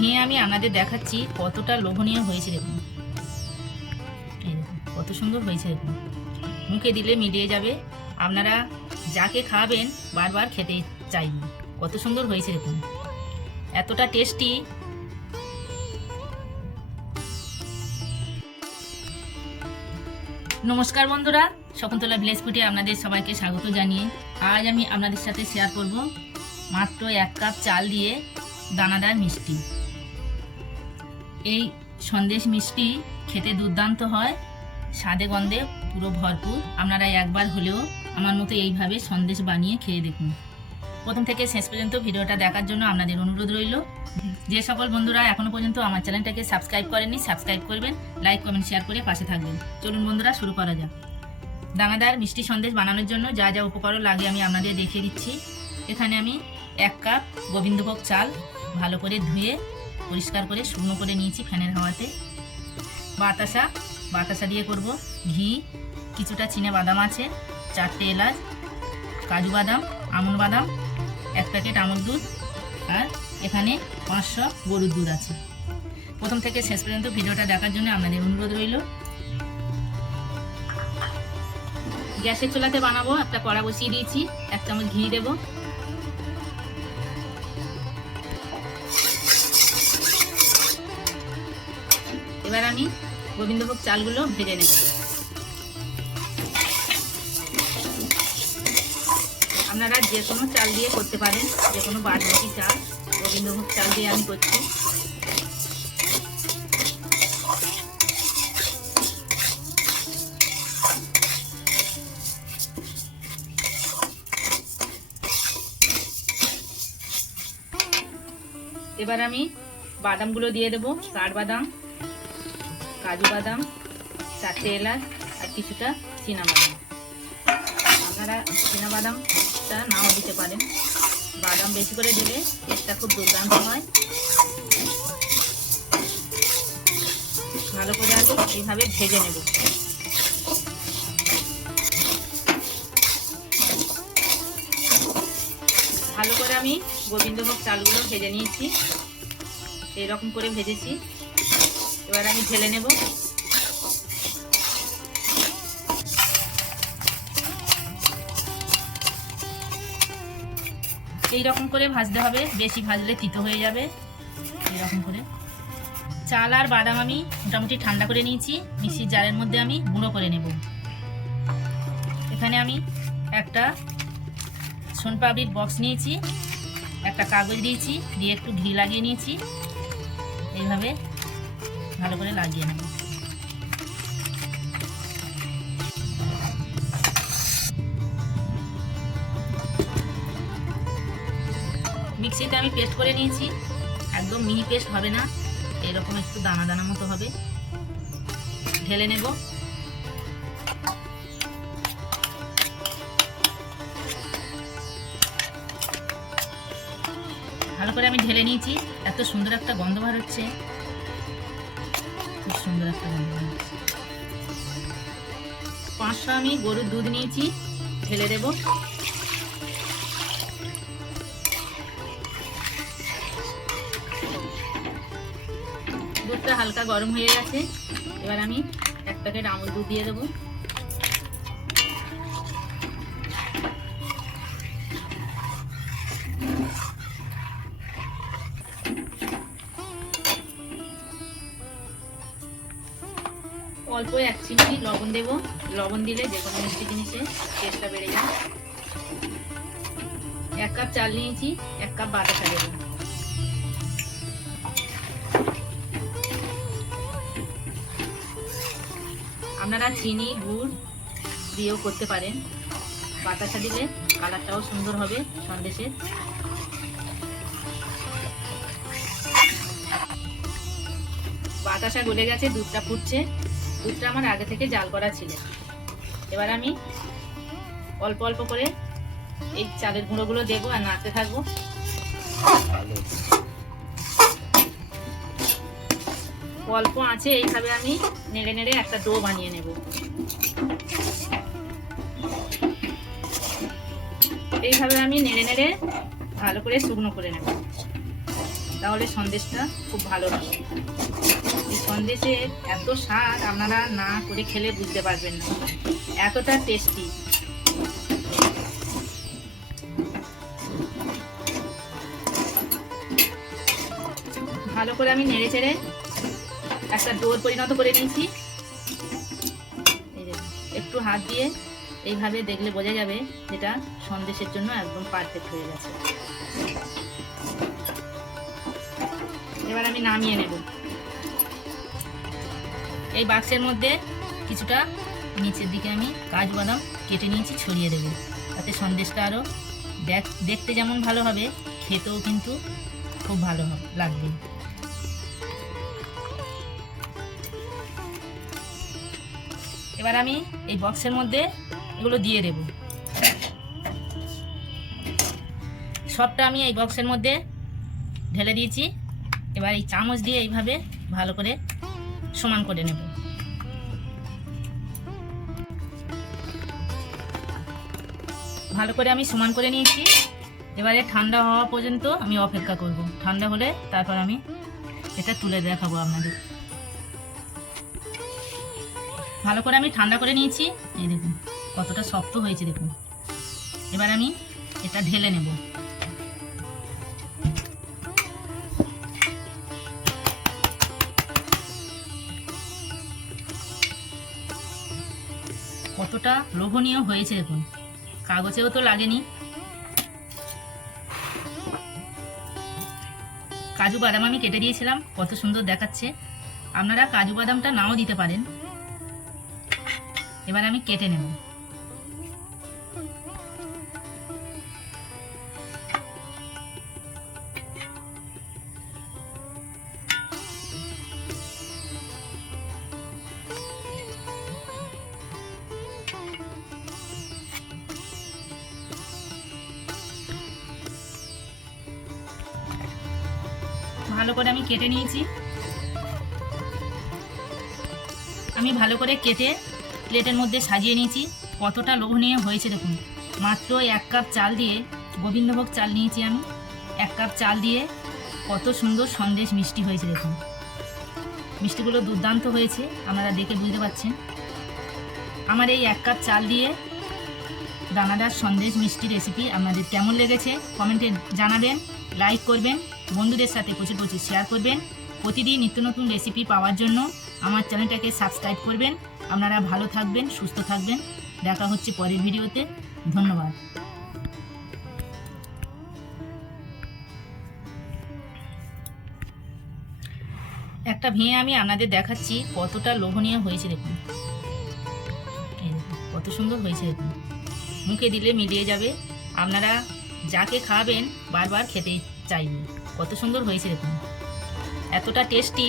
ভেঙে আমি আপনাদের দেখাচ্ছি কতটা লোভনীয় হয়েছে দেখুন। কত সুন্দর হয়েছে দেখুন। মুখে দিলে মিলিয়ে যাবে। আপনারা যাকে খাওয়াবেন বারবার খেতে চাইবেন। কত সুন্দর হয়েছে দেখুন। এতটা টেস্টি নমস্কার বন্ধুরা, শকুন্তলা ভিলেজ ফুটে আপনাদের সবাইকে স্বাগত জানিয়ে আজ আমি আপনাদের সাথে শেয়ার করব মাত্র এক কাপ চাল দিয়ে দানাদার মিষ্টি। এই সন্দেশ মিষ্টি খেতে দুর্দান্ত হয়, স্বাদে গন্ধে পুরো ভরপুর। আপনারা একবার হলেও আমার মতো এইভাবে সন্দেশ বানিয়ে খেয়ে দেখুন। প্রথম থেকে শেষ পর্যন্ত ভিডিওটা দেখার জন্য আপনাদের অনুরোধ রইল। যে সকল বন্ধুরা এখনও পর্যন্ত আমার চ্যানেলটাকে সাবস্ক্রাইব করেননি, সাবস্ক্রাইব করবেন, লাইক, কমেন্ট, শেয়ার করে পাশে থাকবেন। চলুন বন্ধুরা, শুরু করা যাক। দানাদার মিষ্টি সন্দেশ বানানোর জন্য যা যা উপকরণ লাগে আমি আপনাদের দেখিয়ে দিচ্ছি। এখানে আমি এক কাপ গোবিন্দভোগ চাল ভালো করে ধুয়ে পরিষ্কার করে শুকনো করে নিয়েছি ফ্যানের হাওয়াতে। বাতাসা বাতাসা দিয়ে করব ঘি, কিছুটা চিনে বাদাম আছে, চারটে এলাচ, কাজু বাদাম, আমন বাদাম, এক প্যাকেট আমল দুধ, আর এখানে পাঁচশো গরুর দুধ আছে। প্রথম থেকে শেষ পর্যন্ত ভিডিওটা দেখার জন্য আপনাদের অনুরোধ রইল। গ্যাসের চুলাতে বানাবো, একটা কড়া বসিয়ে দিয়েছি, এক চামচ ঘি দেব। এবার আমি গোবিন্দভোগ চালগুলো ভেজে নেব। আপনারা যে কোনো চাল দিয়ে করতে পারেন, যে কোনো বাসমতি চাল, গোবিন্দভোগ চাল দিয়ে আমি করছি। এবার আমি বাদামগুলো দিয়ে দেবো কাঠবাদাম কাজু বাদাম, চারটে এলাচ আর কিছুটা বাদাম। আপনারা বাদামটা নাও দিতে পারেন। বাদাম বেশি করে দিলে টেস্টটা খুব দুর্দান্ত হয়। ভালো করে আমি এইভাবে ভেজে নেব। ভালো করে আমি গোবিন্দভোগ চালগুলো ভেজে নিয়েছি। এইরকম করে ভেজেছি। এবার আমি ঢেলে নেব। এই রকম করে ভাজতে হবে, বেশি ভাজলে তিতো হয়ে যাবে। এরকম করে। চাল আর বাদাম আমি মোটামুটি ঠান্ডা করে নিয়েছি। মিক্সির জারের মধ্যে আমি গুঁড়ো করে নেব। এখানে আমি একটা সোনপাপড়ির বক্স নিয়েছি, একটা কাগজ দিয়েছি, দিয়ে একটু ঘি লাগিয়ে নিয়েছি। এইভাবে ভালো করে লাগিয়ে নেব। মিক্সিতে আমি পেস্ট করে নিয়েছি। একদম মিহি পেস্ট হবে না, এরকম একটু দানা দানা মতো হবে। ঢেলে নেব। ভালো করে আমি ঢেলে নিয়েছি, এত সুন্দর একটা গন্ধ বার হচ্ছে। খুব সুন্দর একটা গন্ধ পাঁচশো আমি গরুর দুধ নিয়েছি, ঢেলে দেব। দুধটা হালকা গরম হয়ে গেছে। এবার আমি এক প্যাকেট আমুল দুধ দিয়ে দেবো। অল্প এক চিমটি লবণ দেব। লবণ দিলে যে কোনো মিষ্টি জিনিসে টেস্টটা বেড়ে যায়। এক কাপ চাল নিয়েছি, এক কাপ বাতাসা দেব। আপনারা চিনি, গুড় দিয়েও করতে পারেন। বাতাসা দিলে কালারটাও সুন্দর হবে সন্দেশের বাতাসা গলে গেছে, দুধটা ফুটছে। দুধটা আমার আগে থেকে জাল করা ছিল। এবার আমি অল্প অল্প করে এই চালের গুঁড়োগুলো দেবো আর নাড়তে থাকব। অল্প আছে এইভাবে আমি নেড়ে নেড়ে একটা ডো বানিয়ে নেব। এইভাবে আমি নেড়ে নেড়ে ভালো করে শুকনো করে নেব। তাহলে সন্দেশটা খুব ভালো হবে। এই সন্দেশের এত স্বাদ আপনারা না করে খেলে বুঝতে পারবেন না। এতটা টেস্টি ভালো করে আমি নেড়ে চেড়ে একটা ডোর পরিণত করে নিয়েছি। একটু হাত দিয়ে এইভাবে দেখলে বোঝা যাবে যেটা সন্দেশের জন্য একদম পারফেক্ট হয়ে গেছে। এবার আমি নামিয়ে নেব। এই বাক্সের মধ্যে কিছুটা নিচের দিকে আমি কাজু বাদাম কেটে নিয়েছি, ছড়িয়ে দেব। তাতে সন্দেশটা আরও দেখ, দেখতে যেমন ভালো হবে, খেতেও কিন্তু খুব ভালো লাগবে। এবার আমি এই বক্সের মধ্যে এগুলো দিয়ে দেব। সবটা আমি এই বক্সের মধ্যে ঢেলে দিয়েছি। এবার এই চামচ দিয়ে এইভাবে ভালো করে সমান করে নেব। ভালো করে আমি সমান করে নিয়েছি। এবারে ঠান্ডা হওয়া পর্যন্ত আমি অপেক্ষা করব। ঠান্ডা হলে তারপর আমি এটা তুলে দেখাবো আপনাদের। ভালো করে আমি ঠান্ডা করে নিয়েছি। এই দেখুন, কতটা শক্ত হয়েছে দেখুন। এবার আমি এটা ঢেলে নেব। কতটা লোভনীয় হয়েছে দেখুন। কাগজেও তো লাগেনি। কাজু বাদাম আমি কেটে দিয়েছিলাম, কত সুন্দর দেখাচ্ছে। আপনারা কাজু বাদামটা নাও দিতে পারেন। এবার আমি কেটে নেব। ভালো করে আমি কেটে নিয়েছি। আমি ভালো করে কেটে প্লেটের মধ্যে সাজিয়ে নিয়েছি। কতটা লোভনীয় হয়েছে দেখুন। মাত্র এক কাপ চাল দিয়ে গোবিন্দভোগ চাল নিয়েছি আমি। এক কাপ চাল দিয়ে কত সুন্দর সন্দেশ মিষ্টি হয়েছে দেখুন। মিষ্টিগুলো দুর্দান্ত হয়েছে, আপনারা দেখে বুঝতে পারছেন। আমার এই এক কাপ চাল দিয়ে দানাদার সন্দেশ মিষ্টি রেসিপি আপনাদের কেমন লেগেছে? কমেন্টে জানাবেন লাইক করবেন। বন্ধুদের সাথে প্রচুর প্রচুর শেয়ার করবেন। প্রতিদিন নিত্য নতুন রেসিপি পাওয়ার জন্য আমার চ্যানেলটাকে সাবস্ক্রাইব করবেন। আপনারা ভালো থাকবেন, সুস্থ থাকবেন। দেখা হচ্ছে পরের ভিডিওতে। ধন্যবাদ। একটা ভেঙে আমি আপনাদের দেখাচ্ছি কতটা লোভনীয় হয়েছে দেখুন, কত সুন্দর হয়েছে দেখুন। মুখে দিলে মিলিয়ে যাবে। আপনারা যাকে খাবেন বারবার খেতে চাইবে। কত সুন্দর হয়েছে দেখুন। এতটা টেস্টি